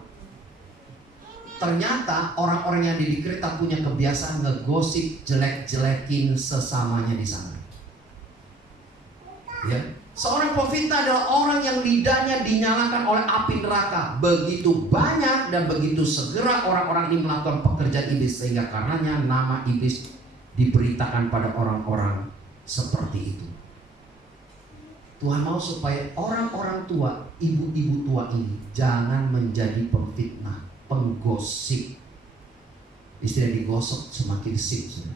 Ternyata orang-orang yang di Kreta punya kebiasaan ngegosip, jelek-jelekin sesamanya di sana. Ya, seorang pefitnah adalah orang yang lidahnya dinyalakan oleh api neraka. Begitu banyak dan begitu segera orang-orang ini melakukan pekerjaan iblis, sehingga karenanya nama iblis diberitakan pada orang-orang seperti itu. Tuhan mau supaya orang-orang tua, ibu-ibu tua ini jangan menjadi pemfitnah, penggosip. Istilah digosok semakin sip.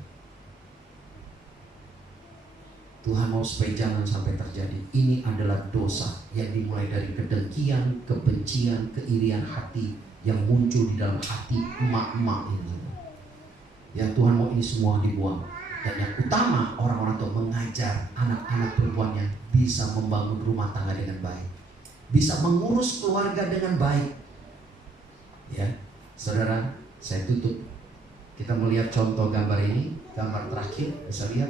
Tuhan mau supaya jangan sampai terjadi. Ini adalah dosa yang dimulai dari kedengkian, kebencian, keirian hati yang muncul di dalam hati emak-emak ini. Ya, Tuhan mau ini semua dibuang. Dan yang utama, orang-orang tua mengajar anak-anak perempuannya bisa membangun rumah tangga dengan baik, bisa mengurus keluarga dengan baik. Ya, saudara, saya tutup. Kita melihat contoh gambar ini, gambar terakhir, bisa lihat.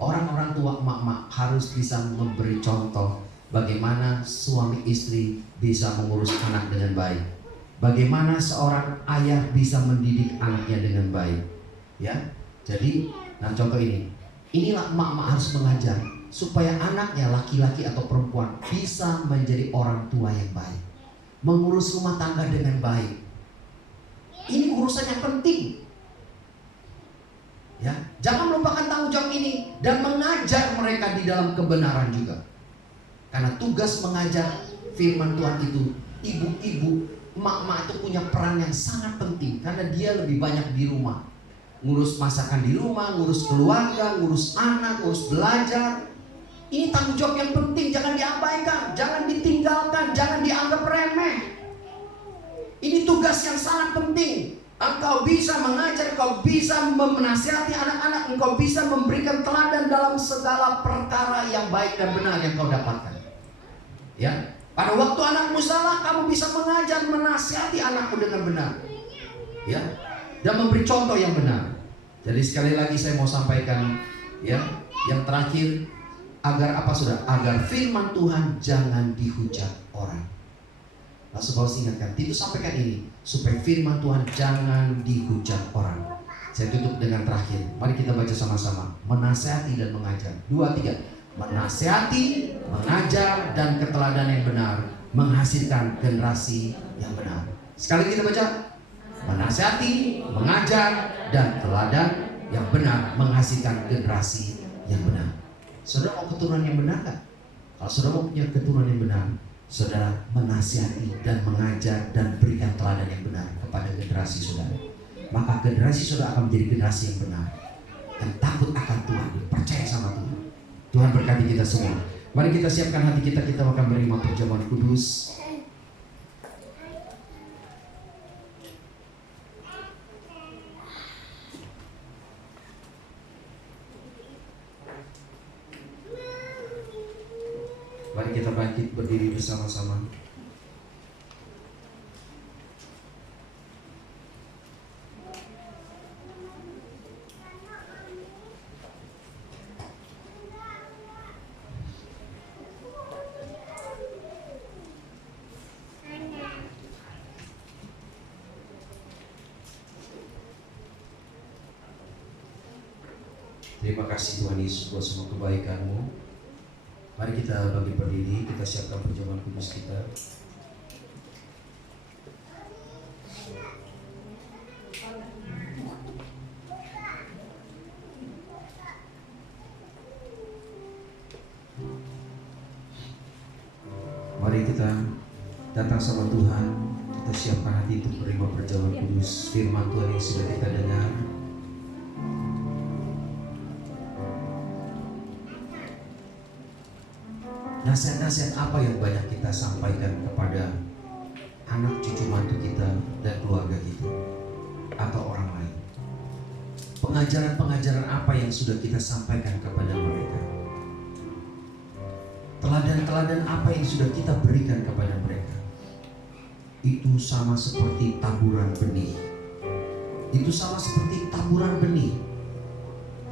Orang-orang tua emak-emak harus bisa memberi contoh bagaimana suami istri bisa mengurus anak dengan baik, bagaimana seorang ayah bisa mendidik anaknya dengan baik. Ya, jadi, nah contoh ini, inilah emak-emak harus mengajar supaya anaknya laki-laki atau perempuan bisa menjadi orang tua yang baik, mengurus rumah tangga dengan baik. Ini urusan yang penting. Ya, jangan melupakan tanggung jawab ini dan mengajar mereka di dalam kebenaran juga. Karena tugas mengajar firman Tuhan itu, ibu-ibu, emak-emak itu punya peran yang sangat penting karena dia lebih banyak di rumah. Ngurus masakan di rumah, ngurus keluarga, ngurus anak, ngurus belajar. Ini tanggung jawab yang penting, jangan diabaikan, jangan ditinggalkan, jangan dianggap remeh. Ini tugas yang sangat penting. Engkau bisa mengajar, engkau bisa menasihati anak-anak, engkau bisa memberikan teladan dalam segala perkara yang baik dan benar yang kau dapatkan. Ya, pada waktu anakmu salah, kamu bisa mengajar, menasihati anakmu dengan benar. Ya, dan memberi contoh yang benar. Jadi sekali lagi saya mau sampaikan, ya, yang terakhir, agar apa sudah? Agar firman Tuhan jangan dihujat orang. Lalu Paulus ingatkan, Titus sampaikan ini supaya firman Tuhan jangan dihujat orang. Saya tutup dengan terakhir. Mari kita baca sama-sama. Menasihati dan mengajar. 2, 3. Menasihati, mengajar, dan keteladanan yang benar menghasilkan generasi yang benar. Sekali kita baca. Menasihati, mengajar, dan teladan yang benar menghasilkan generasi yang benar. Saudara mau keturunan yang benar kan? Kalau saudara mau punya keturunan yang benar, saudara menasihati dan mengajar dan berikan teladan yang benar kepada generasi saudara. Maka generasi saudara akan menjadi generasi yang benar, yang takut akan Tuhan, percaya sama Tuhan. Tuhan berkati kita semua. Mari kita siapkan hati kita, kita akan menerima perjamuan kudus. Mari kita bangkit berdiri bersama-sama. Terima kasih Tuhan Yesus buat semua kebaikan-Mu. Mari kita bangkit berdiri, kita siapkan perjamuan kudus kita. Mari kita datang sama Tuhan, kita siapkan hati untuk menerima perjamuan kudus firman Tuhan yang sudah kita dengar. Nasihat-nasihat apa yang banyak kita sampaikan kepada anak cucu mantu kita dan keluarga kita atau orang lain? Pengajaran-pengajaran apa yang sudah kita sampaikan kepada mereka? Teladan-teladan apa yang sudah kita berikan kepada mereka? Itu sama seperti taburan benih. Itu sama seperti taburan benih.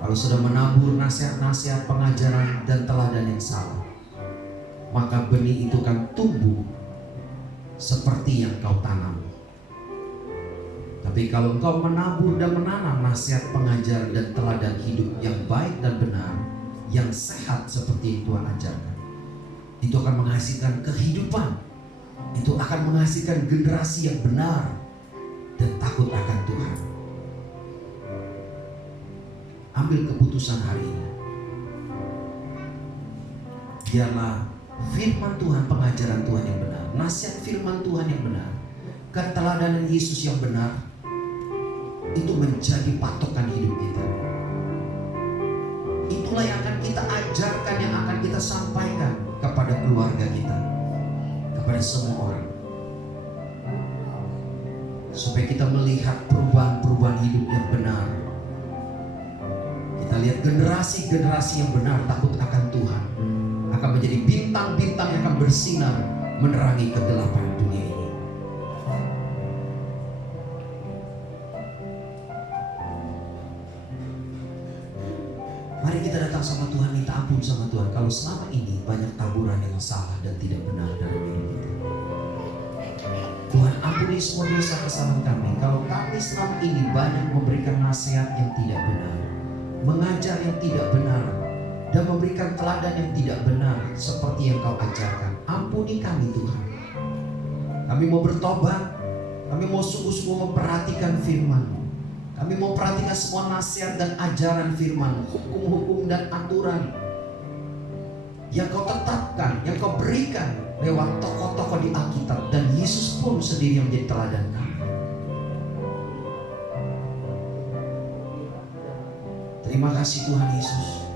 Kalau sudah menabur nasihat-nasihat, pengajaran dan teladan yang salah, maka benih itu akan tumbuh seperti yang kau tanam. Tapi kalau engkau menabur dan menanam nasihat, pengajaran dan teladan hidup yang baik dan benar, yang sehat seperti yang Tuhan ajarkan, itu akan menghasilkan kehidupan. Itu akan menghasilkan generasi yang benar dan takut akan Tuhan. Ambil keputusan hari ini. Biarlah firman Tuhan, pengajaran Tuhan yang benar, nasihat firman Tuhan yang benar, keteladanan Yesus yang benar, itu menjadi patokan hidup kita. Itulah yang akan kita ajarkan, yang akan kita sampaikan kepada keluarga kita, kepada semua orang, supaya kita melihat perubahan-perubahan hidup yang benar. Kita lihat generasi-generasi yang benar takut akan Tuhan akan menjadi bintang-bintang yang akan bersinar menerangi kegelapan dunia ini. Mari kita datang sama Tuhan, minta ampun sama Tuhan kalau selama ini banyak taburan yang salah dan tidak benar dalam hidup kita. Tuhan, ampuni semua dosa kesalahan kami. Kalau kami selama ini banyak memberikan nasihat yang tidak benar, mengajar yang tidak benar, dan memberikan teladan yang tidak benar seperti yang Kau ajarkan. Ampuni kami Tuhan. Kami mau bertobat. Kami mau sungguh-sungguh memperhatikan firman-Mu. Kami mau perhatikan semua nasihat dan ajaran firman, hukum-hukum dan aturan yang Kau tetapkan, yang Kau berikan lewat tokoh-tokoh di Alkitab, dan Yesus pun sendiri yang menjadi teladan kami. Terima kasih Tuhan Yesus.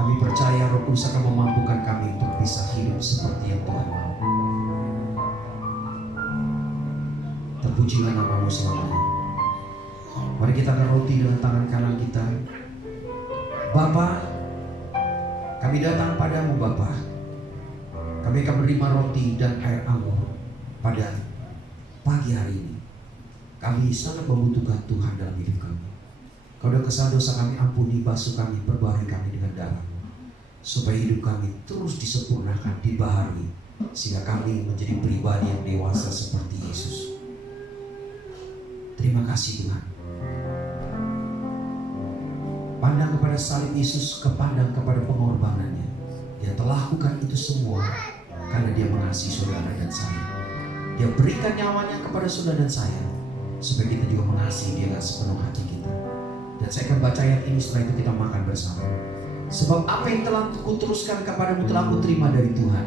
Kami percaya Roh Kudus akan memampukan kami untuk bisa hidup seperti yang Tuhan mau. Terpujilah nama-Mu selamanya. Mari kita angkat roti dengan tangan kanan kita. Bapa, kami datang padamu Bapa. Kami akan menerima roti dan air anggur pada pagi hari ini. Kami sangat membutuhkan Tuhan dalam hidup kami. Kau dah kesalahan dosa kami, ampuni, basuh kami, perbaharui kami dengan darah-Mu, supaya hidup kami terus disempurnakan, dibaharui, sehingga kami menjadi pribadi yang dewasa seperti Yesus. Terima kasih Tuhan. Pandang kepada salib Yesus, kepandang kepada pengorbanannya. Dia telah lakukan itu semua karena Dia mengasihi saudara dan saya. Dia berikan nyawanya kepada saudara dan saya, supaya kita juga mengasihi Dia dengan sepenuh hati kita. Dan saya akan baca ayat ini, setelah itu kita makan bersama. Sebab apa yang telah kuteruskan kepadamu telah kuterima dari Tuhan,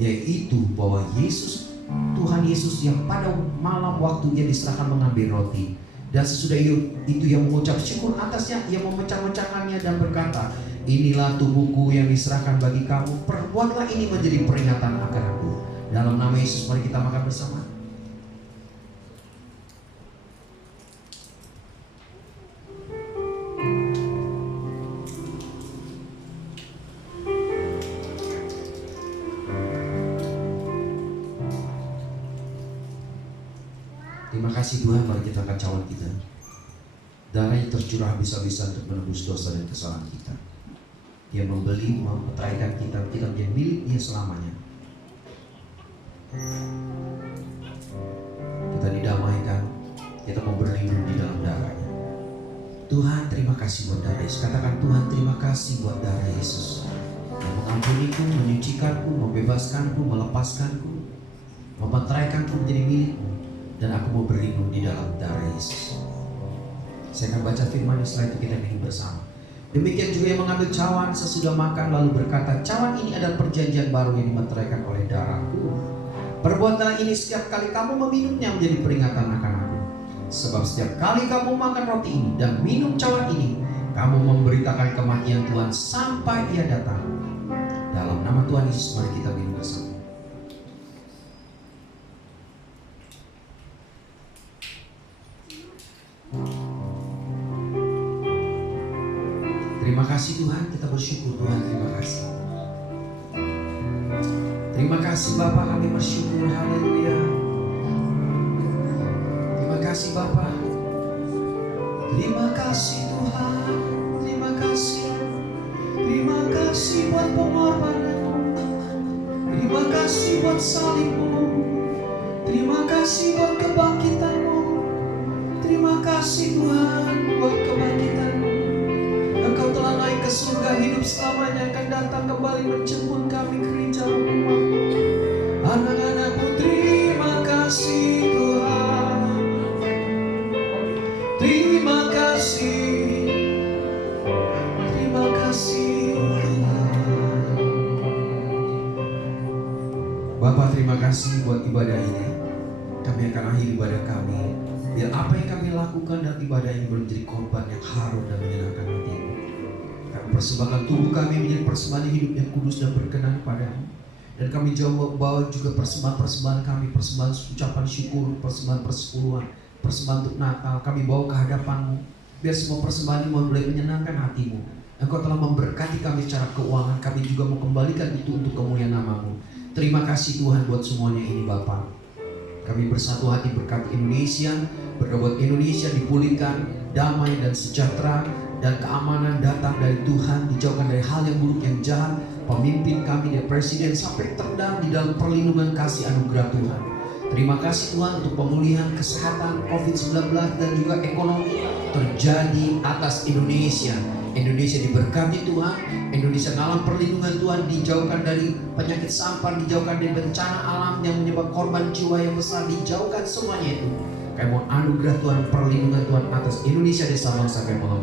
yaitu bahwa Yesus, Tuhan Yesus yang pada malam waktu Ia diserahkan mengambil roti, dan sesudah itu Ia mengucap syukur atasnya, Ia memecah-mecahkannya dan berkata, inilah tubuhku yang diserahkan bagi kamu, perbuatlah ini menjadi peringatan akan aku. Dalam nama Yesus mari kita makan bersama. Terima kasih Tuhan, mari kita angkat cawan kita. Darah yang tercurah bisa-bisa untuk menebus dosa dan kesalahan kita. Dia membeli, memeteraikan kita, kita menjadi milik Dia selamanya. Kita didamaikan, kita mau berlindung di dalam darah-Nya. Tuhan, terima kasih buat darah Yesus. Katakan, Tuhan, terima kasih buat darah Yesus yang mengampuniku, menyucikanku, membebaskanku, melepaskanku, memeteraikanku menjadi milik-Mu. Dan aku mau berlindung di dalam darah Yesus. Saya akan baca firman, setelah itu kita minum bersama. Demikian juga yang mengambil cawan sesudah makan lalu berkata, cawan ini adalah perjanjian baru yang dimeteraikan oleh darahku. Perbuatlah ini setiap kali kamu meminumnya menjadi peringatan akan aku. Sebab setiap kali kamu makan roti ini dan minum cawan ini, kamu memberitakan kematian Tuhan sampai Ia datang. Dalam nama Tuhan Yesus mari kita minum bersama. Terima kasih Tuhan, kita bersyukur Tuhan, terima kasih. Terima kasih Bapa, kami bersyukur, haleluya. Terima kasih Bapa. Terima kasih Tuhan, terima kasih. Terima kasih buat pengorbanan-Mu. Terima kasih buat salib-Mu. Terima kasih buat kebangkitan-Mu. Terima kasih Tuhan buat kebangkitan-Mu. Engkau telah naik ke surga, hidup selamanya, akan datang kembali menjemput kami ke rijal umat-Mu. Anak-anak-Mu, terima kasih Tuhan. Terima kasih. Terima kasih Tuhan. Bapak, terima kasih buat ibadah ini. Kami akan akhiri ibadah kami. Biar apa yang kami lakukan dan ibadah ini menjadi korban yang harum dan menyenangkan hati-Mu. Kami persembahkan tubuh kami menjadi persembahan hidup yang kudus dan berkenan padamu. Dan kami bawa juga persembahan-persembahan kami, persembahan ucapan syukur, persembahan persepuluhan, persembahan untuk Natal. Kami bawa ke hadapan-Mu. Biar semua persembahan ini boleh menyenangkan hati-Mu. Engkau telah memberkati kami secara keuangan. Kami juga mau kembalikan itu untuk kemuliaan nama-Mu. Terima kasih Tuhan buat semuanya ini Bapa. Kami bersatu hati berkati Indonesia, berdoa Indonesia dipulihkan, damai dan sejahtera, dan keamanan datang dari Tuhan, dijauhkan dari hal yang buruk yang jahat. Pemimpin kami dari Presiden sampai terendah di dalam perlindungan kasih anugerah Tuhan. Terima kasih Tuhan untuk pemulihan kesehatan COVID-19 dan juga ekonomi terjadi atas Indonesia. Indonesia diberkati Tuhan, Indonesia dalam perlindungan Tuhan, dijauhkan dari penyakit sampar, dijauhkan dari bencana alam yang menyebabkan korban jiwa yang besar, dijauhkan semuanya itu. Kami mohon anugerah Tuhan, perlindungan Tuhan atas Indonesia dan bangsa kami mohon.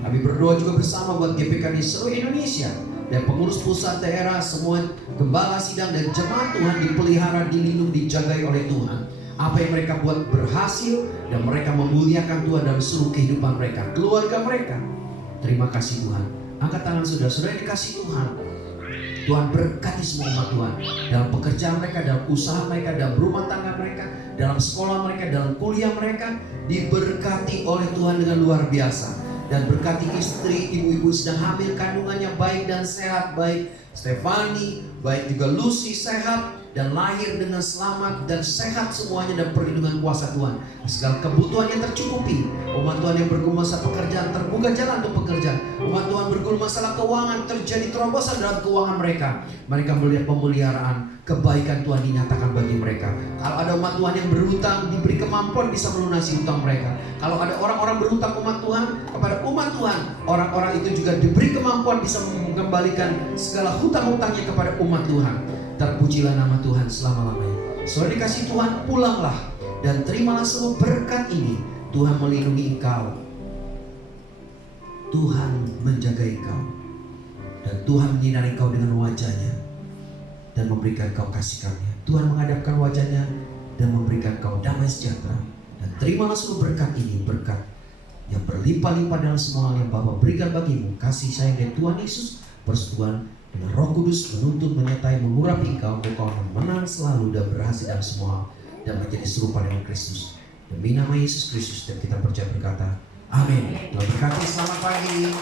Kami berdoa juga bersama buat GPK di seluruh Indonesia dan pengurus pusat daerah, semua gembala sidang dan jemaat Tuhan dipelihara, dilindungi, dijagai oleh Tuhan. Apa yang mereka buat berhasil dan mereka memuliakan Tuhan dalam seluruh kehidupan mereka, keluarga mereka. Terima kasih Tuhan. Angkat tangan saudara-saudara yang dikasih Tuhan. Tuhan berkati semua umat Tuhan dalam pekerjaan mereka, dalam usaha mereka, dalam rumah tangga mereka, dalam sekolah mereka, dalam kuliah mereka, diberkati oleh Tuhan dengan luar biasa. Dan berkati istri, ibu-ibu sedang hamil, kandungannya baik dan sehat, baik Stefani, baik juga Lucy sehat dan lahir dengan selamat dan sehat semuanya, dan perlindungan kuasa Tuhan. Segala kebutuhannya tercukupi. Umat Tuhan yang bergumul masalah pekerjaan, terbuka jalan untuk pekerjaan. Umat Tuhan bergumul masalah keuangan, terjadi terobosan dalam keuangan mereka. Mereka melihat pemeliharaan, kebaikan Tuhan dinyatakan bagi mereka. Kalau ada umat Tuhan yang berhutang, diberi kemampuan bisa melunasi hutang mereka. Kalau ada orang-orang berhutang umat Tuhan kepada umat Tuhan, orang-orang itu juga diberi kemampuan bisa mengembalikan segala hutang-hutangnya kepada umat Tuhan. Terpujilah nama Tuhan selama-lamanya. Saudara dikasih Tuhan, pulanglah dan terimalah semua berkat ini. Tuhan melindungi engkau, Tuhan menjaga engkau, dan Tuhan menyinari engkau dengan wajahnya dan memberikan engkau kasih karunia. Tuhan menghadapkan wajahnya dan memberikan engkau damai sejahtera. Dan terimalah seluruh berkat ini, berkat yang berlimpah-limpah dalam semua hal yang Bapa berikan bagimu. Kasih sayang dari Tuhan Yesus, persekutuan dengan Roh Kudus menuntun, menyertai, mengurapi engkau menang selalu dan berhasil dalam semua hal, dan menjadi serupa dengan Kristus. Demi nama Yesus Kristus dan kita percaya berkata, amin. Tuhan berkati, selamat pagi.